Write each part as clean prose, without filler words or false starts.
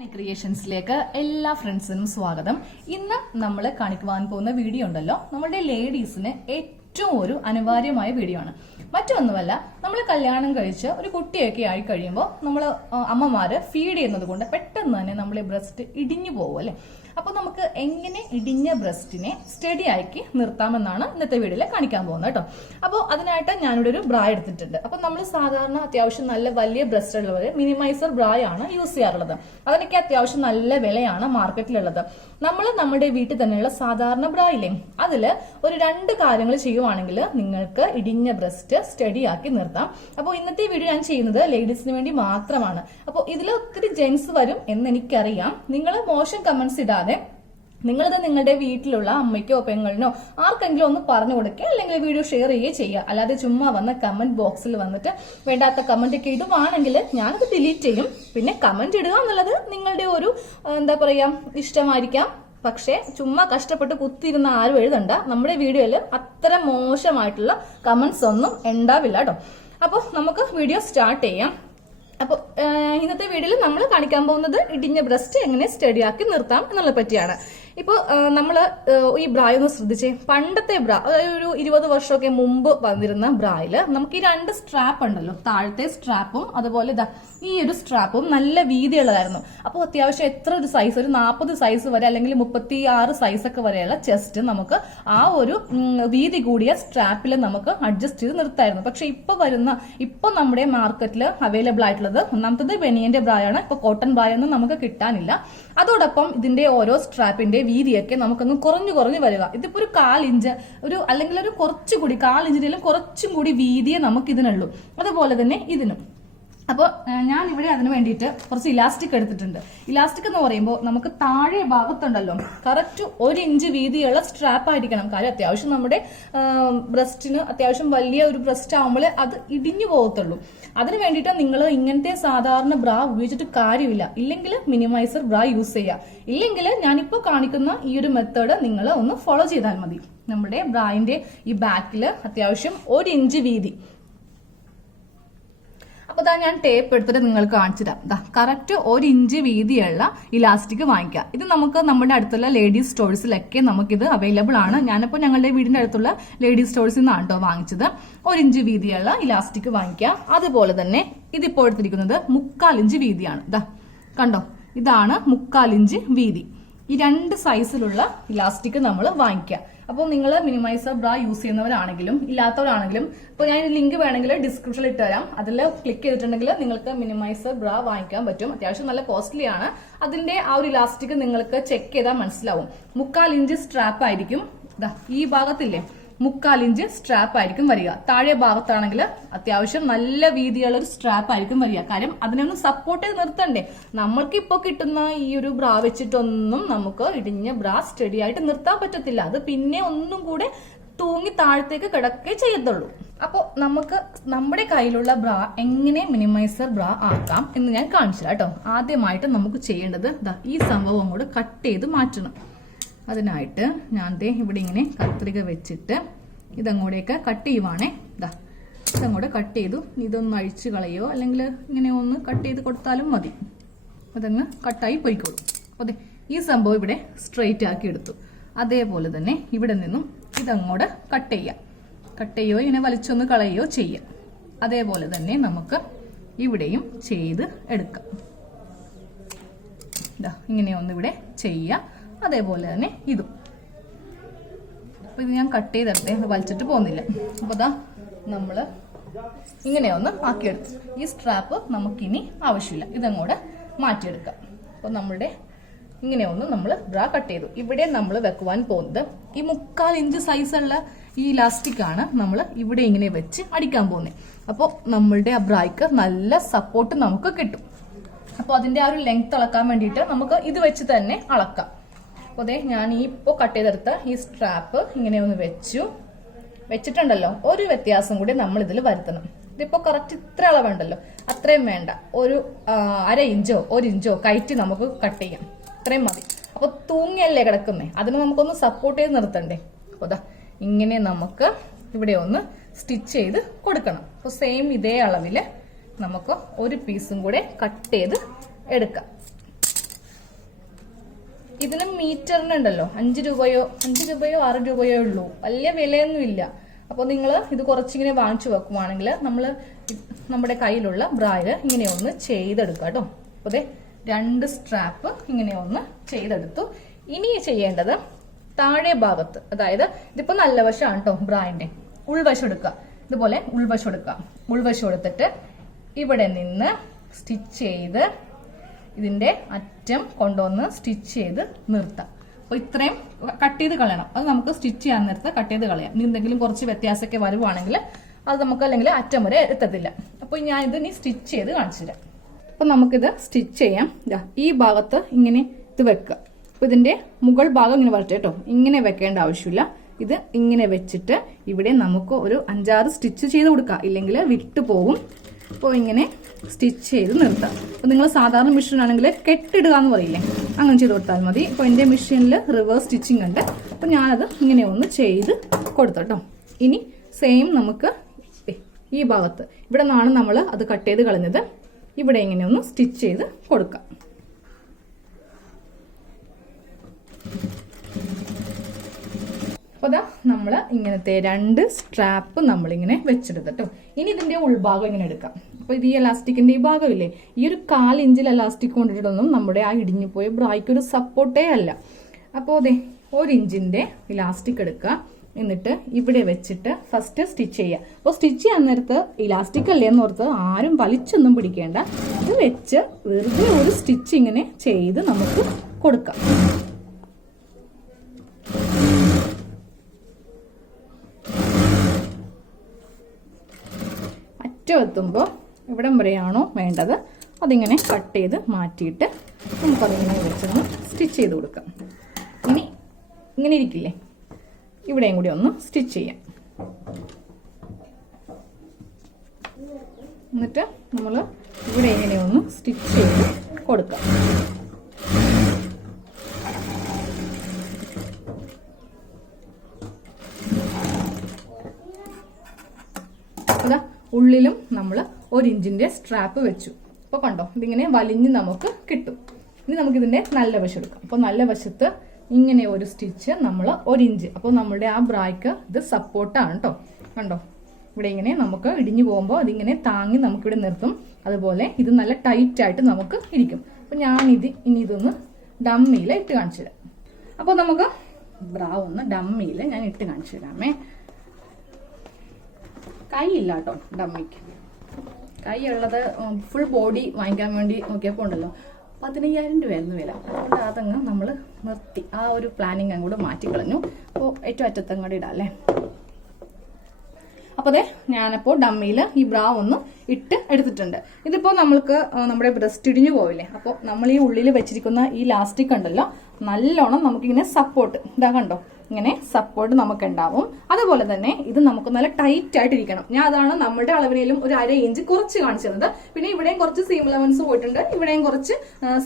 ക്രിയേഷൻസിലേക്ക് എല്ലാ ഫ്രണ്ട്സിനും സ്വാഗതം. ഇന്ന് നമ്മൾ കാണിക്കുവാൻ പോകുന്ന വീഡിയോ ഉണ്ടല്ലോ, നമ്മുടെ ലേഡീസിന് ഏറ്റവും ഒരു അനിവാര്യമായ വീഡിയോ ആണ്. മറ്റൊന്നുമല്ല, നമ്മൾ കല്യാണം കഴിച്ച് ഒരു കുട്ടിയൊക്കെ ആയി കഴിയുമ്പോൾ നമ്മൾ അമ്മമാര് ഫീഡ് ചെയ്യുന്നത് കൊണ്ട് പെട്ടെന്ന് തന്നെ നമ്മളെ ബ്രസ്റ്റ് ഇടിഞ്ഞു പോകും അല്ലെ. അപ്പൊ നമുക്ക് എങ്ങനെ ഇടിഞ്ഞ ബ്രസ്റ്റിനെ സ്റ്റഡി ആക്കി നിർത്താമെന്നാണ് ഇന്നത്തെ വീഡിയോയിൽ കാണിക്കാൻ പോകുന്നത് കേട്ടോ. അപ്പോൾ അതിനായിട്ട് ഞാനിവിടെ ഒരു ബ്രാ എടുത്തിട്ടുണ്ട്. അപ്പൊ നമ്മൾ സാധാരണ അത്യാവശ്യം നല്ല വലിയ ബ്രസ്റ്റ് ഉള്ളവർ മിനിമൈസർ ബ്രായാണ് യൂസ് ചെയ്യാറുള്ളത്. അതിനൊക്കെ അത്യാവശ്യം നല്ല വിലയാണ് മാർക്കറ്റിലുള്ളത്. നമ്മൾ നമ്മുടെ വീട്ടിൽ തന്നെയുള്ള സാധാരണ ബ്രായില്ലേ, അതില് ഒരു 2 കാര്യങ്ങൾ ചെയ്യുവാണെങ്കിൽ നിങ്ങൾക്ക് ഇടിഞ്ഞ ബ്രസ്റ്റ് സ്റ്റഡി ആക്കി നിർത്താം. അപ്പോൾ ഇന്നത്തെ വീഡിയോ ഞാൻ ചെയ്യുന്നത് ലേഡീസിന് വേണ്ടി മാത്രമാണ്. അപ്പോൾ ഇതിൽ ഒത്തിരി ജെന്റ്സ് വരും എന്ന് എനിക്കറിയാം. നിങ്ങൾ മോശം കമന്റ്സ് ഇടാതെ നിങ്ങളിത് നിങ്ങളുടെ വീട്ടിലുള്ള അമ്മയ്ക്കോ പെങ്ങളിനോ ആർക്കെങ്കിലും ഒന്ന് പറഞ്ഞു കൊടുക്കുക, അല്ലെങ്കിൽ വീഡിയോ ഷെയർ ചെയ്യുകയോ ചെയ്യുക. അല്ലാതെ ചുമ്മാ വന്ന കമന്റ് ബോക്സിൽ വന്നിട്ട് വേണ്ടാത്ത കമന്റ് ഒക്കെ ഇടുവാണെങ്കിൽ ഞാനത് ഡിലീറ്റ് ചെയ്യും. പിന്നെ കമന്റ് ഇടുക എന്നുള്ളത് നിങ്ങളുടെ ഒരു എന്താ പറയാ ഇഷ്ടമായിരിക്കാം. പക്ഷെ ചുമ്മാ കഷ്ടപ്പെട്ട് കുത്തിയിരുന്ന ആരും എഴുതണ്ട. നമ്മുടെ വീഡിയോയിൽ അത്ര മോശമായിട്ടുള്ള കമന്റ്സ് ഒന്നും ഉണ്ടാവില്ല കേട്ടോ. അപ്പൊ നമുക്ക് വീഡിയോ സ്റ്റാർട്ട് ചെയ്യാം. അപ്പോൾ ഇന്നത്തെ വീഡിയോയിൽ നമ്മൾ കാണിക്കാൻ പോകുന്നത് ഇടിഞ്ഞ ബ്രസ്റ്റ് എങ്ങനെ സ്റ്റഡി ആക്കി നിർത്താം എന്നുള്ളതിനെ പറ്റിയാണ്. ഇപ്പോൾ നമ്മൾ ഈ ബ്രായ ഒന്ന് ശ്രദ്ധിച്ചേ. പണ്ടത്തെ ബ്രാ, ഒരു 20 വർഷമൊക്കെ മുമ്പ് വന്നിരുന്ന ബ്രായില് നമുക്ക് ഈ 2 സ്ട്രാപ്പ് ഉണ്ടല്ലോ, താഴത്തെ സ്ട്രാപ്പും അതുപോലെ ഈ ഒരു സ്ട്രാപ്പും നല്ല വീതിയുള്ളതായിരുന്നു. അപ്പോൾ അത്യാവശ്യം എത്ര ഒരു സൈസ്, ഒരു 40 സൈസ് വരെ അല്ലെങ്കിൽ 36 സൈസ് ഒക്കെ വരെയുള്ള ചെസ്റ്റ് നമുക്ക് ആ ഒരു വീതി കൂടിയ സ്ട്രാപ്പിൽ നമുക്ക് അഡ്ജസ്റ്റ് ചെയ്ത് നിർത്തായിരുന്നു. പക്ഷെ ഇപ്പൊ നമ്മുടെ മാർക്കറ്റിൽ അവൈലബിൾ ആയിട്ടുള്ളത് ഒന്നാമത്തത് ബനിയന്റെ ബ്രായാണ്. ഇപ്പൊ കോട്ടൺ ബ്രായൊന്നും നമുക്ക് കിട്ടാനില്ല. അതോടൊപ്പം ഇതിന്റെ ഓരോ സ്ട്രാപ്പിന്റെ വീതിയൊക്കെ നമുക്കങ്ങ് കുറഞ്ഞു വരിക. ഇതിപ്പോ ഒരു 1/4 ഇഞ്ച് അല്ലെങ്കിൽ ഒരു കുറച്ചുകൂടി 1/4 ഇഞ്ചിലും കുറച്ചും കൂടി വീതിയെ നമുക്ക് ഇതിനുള്ളൂ. അതുപോലെ തന്നെ ഇതിനും. അപ്പോൾ ഞാൻ ഇവിടെ അതിന് വേണ്ടിയിട്ട് കുറച്ച് ഇലാസ്റ്റിക് എടുത്തിട്ടുണ്ട്. ഇലാസ്റ്റിക് എന്ന് പറയുമ്പോൾ നമുക്ക് താഴെ ഭാഗത്തുണ്ടല്ലോ കറക്റ്റ് 1 ഇഞ്ച് വീതിയുള്ള സ്ട്രാപ്പ് ആയിരിക്കണം. കാര്യം അത്യാവശ്യം നമ്മുടെ ബ്രസ്റ്റിന് അത്യാവശ്യം വലിയ ഒരു ബ്രസ്റ്റ് ആകുമ്പോൾ അത് ഇടിഞ്ഞു പോകത്തുള്ളൂ. അതിന് വേണ്ടിയിട്ട് നിങ്ങൾ ഇങ്ങനത്തെ സാധാരണ ബ്രാ ഉപയോഗിച്ചിട്ട് കാര്യമില്ല. ഇല്ലെങ്കിൽ മിനിമൈസർ ബ്രാ യൂസ് ചെയ്യുക. ഇല്ലെങ്കിൽ ഞാനിപ്പോൾ കാണിക്കുന്ന ഈ ഒരു മെത്തേഡ് നിങ്ങൾ ഒന്ന് ഫോളോ ചെയ്താൽ മതി. നമ്മുടെ ബ്രായിന്റെ ഈ ബാക്കിൽ അത്യാവശ്യം 1 ഇഞ്ച് വീതി. അപ്പൊ ഞാൻ ടേപ്പ് എടുത്തിട്ട് നിങ്ങൾക്ക് കാണിച്ചു തരാം. കറക്റ്റ് 1 ഇഞ്ച് വീതിയുള്ള ഇലാസ്റ്റിക് വാങ്ങിക്കാം. ഇത് നമുക്ക് നമ്മുടെ അടുത്തുള്ള ലേഡീസ് സ്റ്റോഴ്സിലൊക്കെ നമുക്കിത് അവൈലബിൾ ആണ്. ഞാനിപ്പോൾ ഞങ്ങളുടെ വീടിന്റെ അടുത്തുള്ള ലേഡീസ് സ്റ്റോഴ്സിൽ നിന്നാണ് കേട്ടോ വാങ്ങിച്ചത്. 1 ഇഞ്ച് വീതിയുള്ള ഇലാസ്റ്റിക് വാങ്ങിക്കാം. അതുപോലെ തന്നെ ഇതിപ്പോൾ എടുത്തിരിക്കുന്നത് 3/4 ഇഞ്ച് വീതിയാണ്. കണ്ടോ, ഇതാണ് 3/4 ഇഞ്ച് വീതി. ഈ 2 സൈസിലുള്ള ഇലാസ്റ്റിക് നമ്മൾ വാങ്ങിക്കാം. അപ്പോൾ നിങ്ങൾ മിനിമൈസർ ബ്രാ യൂസ് ചെയ്യുന്നവരാണെങ്കിലും ഇല്ലാത്തവരാണെങ്കിലും ഇപ്പോൾ ഞാൻ ലിങ്ക് വേണമെങ്കിൽ ഡിസ്ക്രിപ്ഷനിൽ ഇട്ട് തരാം. അതിൽ ക്ലിക്ക് ചെയ്തിട്ടുണ്ടെങ്കിൽ നിങ്ങൾക്ക് മിനിമൈസർ ബ്രാ വാങ്ങിക്കാൻ പറ്റും. അത്യാവശ്യം നല്ല കോസ്റ്റ്ലി ആണ്. അതിന്റെ ആ ഒരു ഇലാസ്റ്റിക് നിങ്ങൾക്ക് ചെക്ക് ചെയ്താൽ മനസ്സിലാവും. 3/4 ഇഞ്ച് സ്ട്രാപ്പ് ആയിരിക്കും. ഈ ഭാഗത്തില്ലേ 3/4 ഇഞ്ച് സ്ട്രാപ്പ് ആയിരിക്കും വരിക. താഴെ ഭാഗത്താണെങ്കിൽ അത്യാവശ്യം നല്ല വീതിയുള്ള ഒരു സ്ട്രാപ്പ് ആയിരിക്കും വരിക. കാര്യം അതിനെ ഒന്ന് സപ്പോർട്ട് ചെയ്ത് നിർത്തണ്ടേ. നമ്മൾക്ക് ഇപ്പോൾ കിട്ടുന്ന ഈ ഒരു ബ്രാ വെച്ചിട്ടൊന്നും നമുക്ക് ഇടിഞ്ഞ ബ്രാ സ്റ്റഡി ആയിട്ട് നിർത്താൻ പറ്റത്തില്ല. അത് പിന്നെ ഒന്നും കൂടെ തൂങ്ങി താഴത്തേക്ക് കിടക്കേ ചെയ്യത്തുള്ളൂ. അപ്പോൾ നമുക്ക് നമ്മുടെ കയ്യിലുള്ള ബ്രാ എങ്ങനെ മിനിമൈസർ ബ്രാ ആക്കാം എന്ന് ഞാൻ കാണിച്ചു കേട്ടോ. ആദ്യമായിട്ട് നമുക്ക് ചെയ്യേണ്ടത് ഈ സംഭവം കൂടെ കട്ട് ചെയ്ത് മാറ്റണം. അതിനായിട്ട് ഞാൻ ഇവിടെ ഇങ്ങനെ കത്രിക വെച്ചിട്ട് ഇതങ്ങോട്ടേക്ക് കട്ട് ചെയ്യുവാണേ. ഇതങ്ങോട്ട് കട്ട് ചെയ്തു. ഇതൊന്ന് അഴിച്ചു കളയോ അല്ലെങ്കിൽ ഇങ്ങനെ ഒന്ന് കട്ട് ചെയ്ത് കൊടുത്താലും മതി. അതങ്ങ് കട്ടായി പോയിക്കോളും. അതെ, ഈ സംഭവം ഇവിടെ സ്ട്രെയിറ്റ് ആക്കി എടുത്തു. അതേപോലെ തന്നെ ഇവിടെ നിന്നും ഇതങ്ങോട്ട് കട്ട് ചെയ്യോ ഇങ്ങനെ വലിച്ചൊന്ന് കളയോ ചെയ്യാം. അതേപോലെ തന്നെ നമുക്ക് ഇവിടെയും ചെയ്ത് എടുക്കാം. ഇങ്ങനെ ഒന്ന് ഇവിടെ ചെയ്യാം. അതേപോലെ തന്നെ ഇതും. അപ്പൊ ഇത് ഞാൻ കട്ട് ചെയ്തെടുത്തേ, വലിച്ചിട്ട് പോകുന്നില്ല. അപ്പൊ നമ്മള് ഇങ്ങനെ ഒന്ന് ആക്കിയെടുത്തു. ഈ സ്ട്രാപ്പ് നമുക്കിനി ആവശ്യമില്ല. ഇതങ്ങോട്ട് മാറ്റിയെടുക്കാം. അപ്പൊ നമ്മളുടെ ഇങ്ങനെ ഒന്ന് നമ്മൾ ബ്രാ കട്ട് ചെയ്തു. ഇവിടെ നമ്മൾ വെക്കുവാൻ പോകുന്നത് ഈ 3/4 ഇഞ്ച് സൈസുള്ള ഈ ഇലാസ്റ്റിക് ആണ് നമ്മൾ ഇവിടെ ഇങ്ങനെ വെച്ച് അടിക്കാൻ പോകുന്നത്. അപ്പോൾ നമ്മളുടെ ആ ബ്രായ്ക്ക് നല്ല സപ്പോർട്ട് നമുക്ക് കിട്ടും. അപ്പോൾ അതിന്റെ ആ ഒരു ലെങ്ത് അളക്കാൻ വേണ്ടിയിട്ട് നമുക്ക് ഇത് വെച്ച് തന്നെ അളക്കാം. അപ്പോൾ ഞാൻ ഇപ്പോൾ കട്ട് ചെയ്തെടുത്ത ഈ സ്ട്രാപ്പ് ഇങ്ങനെ ഒന്ന് വെച്ചിട്ടുണ്ടല്ലോ. ഒരു വ്യത്യാസം കൂടി നമ്മൾ ഇതിൽ വരുത്തണം. ഇതിപ്പോൾ കറക്റ്റ് ഇത്ര അളവുണ്ടല്ലോ, അത്രയും വേണ്ട. ഒരു 1/2 ഇഞ്ചോ 1 ഇഞ്ചോ കയറ്റി നമുക്ക് കട്ട് ചെയ്യാം. ഇത്രയും മതി. അപ്പോൾ തൂങ്ങിയല്ലേ കിടക്കുന്നേ, അതിന് നമുക്കൊന്ന് സപ്പോർട്ട് ചെയ്ത് നിർത്തണ്ടേ. അപ്പോൾ ഇങ്ങനെ നമുക്ക് ഇവിടെ ഒന്ന് സ്റ്റിച്ച് ചെയ്ത് കൊടുക്കണം. അപ്പോൾ സെയിം ഇതേ അളവിൽ നമുക്ക് ഒരു പീസും കൂടെ കട്ട് ചെയ്ത് എടുക്കാം. ഇതിന് മീറ്ററിനുണ്ടല്ലോ 5 രൂപയോ 6 രൂപയോ ഉള്ളൂ, വലിയ വിലയൊന്നും ഇല്ല. അപ്പോൾ നിങ്ങൾ ഇത് കുറച്ചിങ്ങനെ വാങ്ങിച്ചു വെക്കുവാണെങ്കിൽ നമ്മൾ നമ്മുടെ കയ്യിലുള്ള ബ്രായിൽ ഇങ്ങനെ ഒന്ന് ചെയ്തെടുക്കുക കേട്ടോ. അപ്പോൾ അതെ 2 സ്ട്രാപ്പ് ഇങ്ങനെ ഒന്ന് ചെയ്തെടുത്തു. ഇനി ചെയ്യേണ്ടത് താഴെ ഭാഗത്ത്, അതായത് ഇതിപ്പോൾ നല്ല വശമാണ് കേട്ടോ ബ്രായിന്റെ, ഉൾവശം എടുക്കുക. ഇതുപോലെ ഉൾവശം എടുക്കുക. ഉൾവശം എടുത്തിട്ട് ഇവിടെ നിന്ന് സ്റ്റിച്ച് ചെയ്ത് ഇതിന്റെ അറ്റം കൊണ്ടുവന്ന് സ്റ്റിച്ച് ചെയ്ത് നിർത്താം. അപ്പോൾ ഇത്രയും കട്ട് ചെയ്ത് കളയണം. അത് നമുക്ക് സ്റ്റിച്ച് ചെയ്യാൻ നേരത്ത് കട്ട് ചെയ്ത് കളയാം. ഇനി എന്തെങ്കിലും കുറച്ച് വ്യത്യാസമൊക്കെ വരുവാണെങ്കിൽ അത് നമുക്ക് അല്ലെങ്കിൽ അറ്റം വരെ എത്തത്തില്ല. അപ്പോൾ ഞാൻ ഇത് ഇനി സ്റ്റിച്ച് ചെയ്ത് കാണിച്ചു തരാം. അപ്പോൾ നമുക്കിത് സ്റ്റിച്ച് ചെയ്യാം. ഈ ഭാഗത്ത് ഇങ്ങനെ ഇത് വെക്കുക. അപ്പോൾ ഇതിന്റെ മുകൾ ഭാഗം ഇങ്ങനെ വരട്ടെ കേട്ടോ. ഇങ്ങനെ വെക്കേണ്ട ആവശ്യമില്ല. ഇത് ഇങ്ങനെ വെച്ചിട്ട് ഇവിടെ നമുക്ക് ഒരു 5-6 സ്റ്റിച്ച് ചെയ്ത് കൊടുക്കാം, ഇല്ലെങ്കിൽ വിട്ടു പോകും. അപ്പോൾ ഇങ്ങനെ സ്റ്റിച്ച് ചെയ്ത് നിർത്താം. അപ്പോൾ നിങ്ങൾ സാധാരണ മെഷീനാണെങ്കിൽ കെട്ടിടുക എന്ന് പറയില്ലേ, അങ്ങനെ ചെയ്ത് കൊടുത്താൽ മതി. ഇപ്പോൾ എൻ്റെ മെഷീനിൽ റിവേഴ്സ് സ്റ്റിച്ചിങ് ഉണ്ട്. അപ്പോൾ ഞാനത് ഇങ്ങനെ ഒന്ന് ചെയ്ത് കൊടുത്തോട്ടോ. ഇനി സെയിം നമുക്ക് ഈ ഭാഗത്ത് ഇവിടെ നിന്നാണ് നമ്മൾ അത് കട്ട് ചെയ്ത് കളഞ്ഞത്, ഇവിടെ ഇങ്ങനെ ഒന്ന് സ്റ്റിച്ച് ചെയ്ത് കൊടുക്കാം. അപ്പോൾ അതാ നമ്മൾ ഇങ്ങനത്തെ 2 സ്ട്രാപ്പ് നമ്മളിങ്ങനെ വെച്ചെടുത്തിട്ടോ. ഇനി ഇതിന്റെ ഉൾഭാഗം ഇങ്ങനെ എടുക്കാം. അപ്പോൾ ഇത് ഈ എലാസ്റ്റിക്കിന്റെ ഈ ഭാഗമില്ലേ, ഈ ഒരു 1/4 ഇഞ്ചിൽ എലാസ്റ്റിക് കൊണ്ടിട്ടൊന്നും നമ്മുടെ ആ ഇടിഞ്ഞു പോയ ബ്രായ്ക്ക് ഒരു സപ്പോർട്ടേ അല്ല. അപ്പോൾ അതെ 1 ഇഞ്ചിന്റെ ഇലാസ്റ്റിക് എടുക്കുക. എന്നിട്ട് ഇവിടെ വെച്ചിട്ട് ഫസ്റ്റ് സ്റ്റിച്ച് ചെയ്യുക. അപ്പോൾ സ്റ്റിച്ച് ചെയ്യാൻ നേരത്ത് ഇലാസ്റ്റിക് അല്ലേ എന്നോർത്ത് ആരും വലിച്ചൊന്നും പിടിക്കേണ്ട. ഇത് വെച്ച് വെറുതെ ഒരു സ്റ്റിച്ച് ഇങ്ങനെ ചെയ്ത് നമുക്ക് കൊടുക്കാം. എത്തുമ്പോൾ ഇവിടം വരെയാണോ വേണ്ടത് അതിങ്ങനെ കട്ട് ചെയ്ത് മാറ്റിയിട്ട് നമുക്കതിങ്ങനെ വെച്ചൊന്ന് സ്റ്റിച്ച് ചെയ്ത് കൊടുക്കാം. ഇനി ഇങ്ങനെ ഇരിക്കില്ലേ, ഇവിടെയും കൂടി ഒന്ന് സ്റ്റിച്ച് ചെയ്യാം. എന്നിട്ട് നമ്മൾ ഇവിടെ ഇങ്ങനെ ഒന്ന് സ്റ്റിച്ച് ചെയ്ത് കൊടുക്കാം. അതാ ഉള്ളിലും നമ്മൾ 1 ഇഞ്ചിന്റെ സ്ട്രാപ്പ് വെച്ചു. അപ്പോൾ കണ്ടോ ഇതിങ്ങനെ വലിഞ്ഞ് നമുക്ക് കിട്ടും. ഇനി നമുക്ക് ഇതിന്റെ നല്ല വശം എടുക്കാം. അപ്പോൾ നല്ല വശത്ത് ഇങ്ങനെ ഒരു സ്റ്റിച്ച് നമ്മൾ 1 ഇഞ്ച്. അപ്പോൾ നമ്മുടെ ആ ബ്രായ്ക്ക് ഇത് സപ്പോർട്ടാണ് കേട്ടോ. കണ്ടോ ഇവിടെ ഇങ്ങനെ നമുക്ക് ഇടിഞ്ഞു പോകുമ്പോൾ അതിങ്ങനെ താങ്ങി നമുക്കിവിടെ നിർത്തും. അതുപോലെ ഇത് നല്ല ടൈറ്റ് ആയിട്ട് നമുക്ക് ഇരിക്കും. അപ്പോൾ ഇനി ഇതൊന്ന് ഡമ്മിയിൽ ഇട്ട് കാണിച്ചു തരാം. അപ്പോൾ നമുക്ക് ബ്രാ ഒന്ന് ഡമ്മിയിൽ ഞാൻ ഇട്ട് കാണിച്ചു തരാമേ. കൈ ഇല്ല കേട്ടോ ഡമ്മിക്ക്. കൈ ഉള്ളത് ഫുൾ ബോഡി വാങ്ങിക്കാൻ വേണ്ടി നോക്കിയപ്പോൾ ഉണ്ടല്ലോ 15,000 രൂപയായിരുന്നു വില. അതുകൊണ്ട് അതങ്ങ് നമ്മൾ നിർത്തി, ആ ഒരു പ്ലാനിങ് അങ്ങോട്ട് മാറ്റിക്കളഞ്ഞു. അപ്പോൾ ഏറ്റവും അറ്റത്തങ്ങോട്ട് ഇടാം അല്ലേ. അപ്പോൾ അതെ ഞാനപ്പോൾ ഡമ്മിയിൽ ഈ ബ്രാ ഒന്ന് ഇട്ട് എടുത്തിട്ടുണ്ട്. ഇതിപ്പോൾ നമ്മൾക്ക് നമ്മുടെ ബ്രസ്റ്റ് ഇടിഞ്ഞു പോവില്ലേ, അപ്പോൾ നമ്മൾ ഈ ഉള്ളിൽ വെച്ചിരിക്കുന്ന ഈ ലാസ്റ്റിക് ഉണ്ടല്ലോ നല്ലോണം നമുക്കിങ്ങനെ സപ്പോർട്ട് ഇതാ കണ്ടോ, ഇങ്ങനെ സപ്പോർട്ട് നമുക്ക് ഉണ്ടാവും. അതുപോലെ തന്നെ ഇത് നമുക്ക് നല്ല ടൈറ്റ് ആയിട്ട് ഇരിക്കണം. ഞാൻ അതാണ് നമ്മുടെ അളവിനേലും ഒരു 1/2 ഇഞ്ച് കുറച്ച് കാണിച്ചിരുന്നത്. പിന്നെ ഇവിടെയും കുറച്ച് സീം അലവൻസ് പോയിട്ടുണ്ട്, ഇവിടെയും കുറച്ച്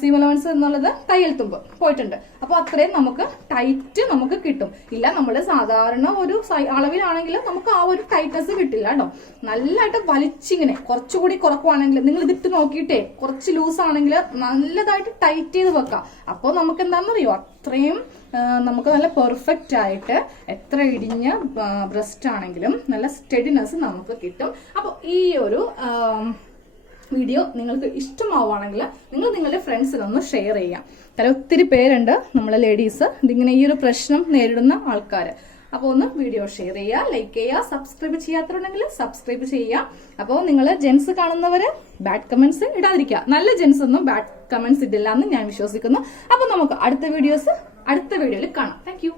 സീം അലവൻസ് എന്നുള്ളത് തയ്യൽ തുമ്പ് പോയിട്ടുണ്ട്. അപ്പോൾ അത്രയും നമുക്ക് ടൈറ്റ് നമുക്ക് കിട്ടും. ഇല്ല നമ്മൾ സാധാരണ ഒരു അളവിലാണെങ്കിൽ നമുക്ക് ആ ഒരു ടൈറ്റ്നസ് കിട്ടില്ല കേട്ടോ. നല്ലതായിട്ട് വലിച്ചിങ്ങനെ കുറച്ചുകൂടി കുറക്കുവാണെങ്കിൽ നിങ്ങൾ ഇതിട്ട് നോക്കിയിട്ടേ കുറച്ച് ലൂസ് ആണെങ്കിൽ നല്ലതായിട്ട് ടൈറ്റ് ചെയ്ത് വെക്കാം. അപ്പോൾ നമുക്ക് എന്താണെന്നറിയോ അത്രയും നമുക്ക് നല്ല പെർഫെക്റ്റ് ആയിട്ട് എത്ര ഇടിഞ്ഞ ബ്രസ്റ്റ് ആണെങ്കിലും നല്ല സ്റ്റെഡിനെസ് നമുക്ക് കിട്ടും. അപ്പോൾ ഈ ഒരു വീഡിയോ നിങ്ങൾക്ക് ഇഷ്ടമാവുകയാണെങ്കിൽ നിങ്ങൾ നിങ്ങളുടെ ഫ്രണ്ട്സിനൊന്ന് ഷെയർ ചെയ്യാം. കാരണം ഒത്തിരി പേരുണ്ട് നമ്മളെ ലേഡീസ് ഇതിങ്ങനെ ഈ ഒരു പ്രശ്നം നേരിടുന്ന ആൾക്കാർ. അപ്പോൾ ഒന്ന് വീഡിയോ ഷെയർ ചെയ്യുക, ലൈക്ക് ചെയ്യുക, സബ്സ്ക്രൈബ് ചെയ്യാത്തവരുണ്ടെങ്കിൽ സബ്സ്ക്രൈബ് ചെയ്യുക. അപ്പോൾ നിങ്ങൾ ജെൻസ് കാണുന്നവര് ബാഡ് കമന്റ്സ് ഇടാതിരിക്കുക. നല്ല ജെൻസ് ഒന്നും ബാഡ് കമന്റ്സ് ഇടില്ല എന്ന് ഞാൻ വിശ്വസിക്കുന്നു. അപ്പോൾ നമുക്ക് അടുത്ത വീഡിയോയിൽ കാണാം. Thank you.